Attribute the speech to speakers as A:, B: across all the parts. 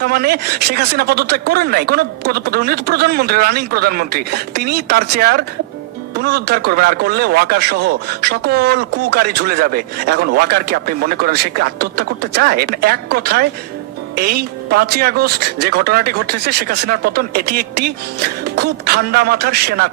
A: তার মানে শেখ হাসিনা পদত্যাগ করেন নাই। কোন প্রধানমন্ত্রী, রানিং প্রধানমন্ত্রী। তিনি তার চেয়ার পুনরুদ্ধার করবেন। আর করলে ওয়াকার সহ সকল কুকারি ঝুলে যাবে। এখন ওয়াকার কি আপনি মনে করেন সে কি আত্মহত্যা করতে চায়? এক কথায়, এই পাঁচই আগস্ট যে ঘটনাটি ঘটেছে, শেখ হাসিনার পতন, এটি একটি খুব ঠান্ডা মাথার সেনা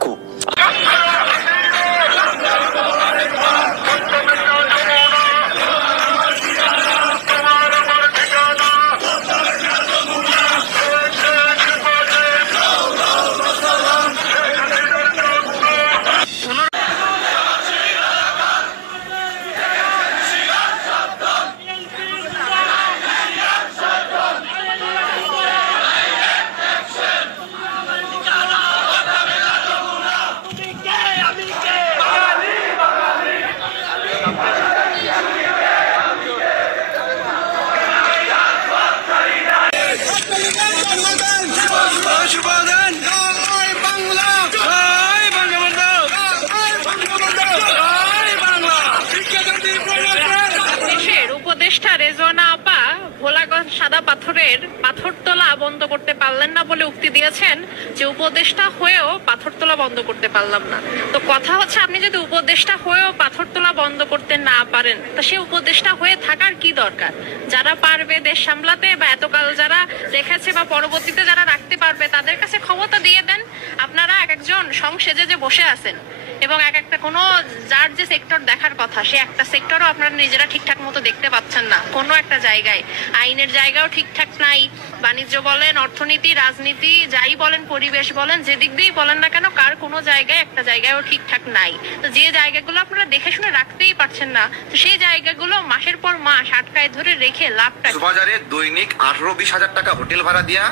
B: উপদেষ্টা রেজওয়ানা আপা ভোলাগঞ্জ সাদা পাথরের পাথর তোলা বন্ধ করতে পারলেন না বলে উক্তি দিয়েছেন যে উপদেষ্টা হয়েও পাথর তোলা বন্ধ করতে পারলাম না। তো কথা হচ্ছে আপনি যদি উপদেষ্টা হয়েও পাথর তোলা বন্ধ করতে না পারেন, তা সে উপদেষ্টা হয়ে থাকার কি দরকার? যারা পারবে দেশ সামলাতে বা এতকাল যারা রেখেছে বা পরবর্তীতে যারা রাখতে পারবে, তাদের কাছে ক্ষমতা দিয়ে দেন। আপনারা এক একজন সংসেজে যে বসে আছেন এবং এক একটা কোনো, যার যে সেক্টর দেখার কথা, সে একটা সেক্টরও আপনারা নিজেরা ঠিকঠাক মতো দেখতে পাচ্ছেন না, কোনো একটা জায়গায়। আইনের জায়গাও ঠিকঠাক নাই, বাণিজ্য বলেন, অর্থনীতি, রাজনীতি, যাই বলেন, পরিবেশ বলেন, যে দিক দিয়েই বলেন না কেন, কার কোনো জায়গায়, একটা জায়গায়ও ঠিকঠাক নাই। তো যে জায়গাগুলো আপনারা দেখে শুনে রাখতেই পারছেন না, তো সেই জায়গাগুলো মাসের পর মাস আটকায় ধরে রেখে লাভটা
C: বাজারে দৈনিক আঠারো বিশ হাজার টাকা হোটেল ভাড়া দিয়া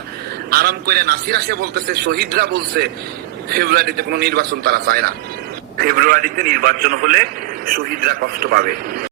C: আরাম করে নাসির আসে বলতেছে, শহীদরা বলছে, ফেব্রুয়ারিতে কোনো নির্বাচন তারা চায় না। ফেব্রুয়ারিতে নির্বাচন হলে শহীদরা কষ্ট পাবে।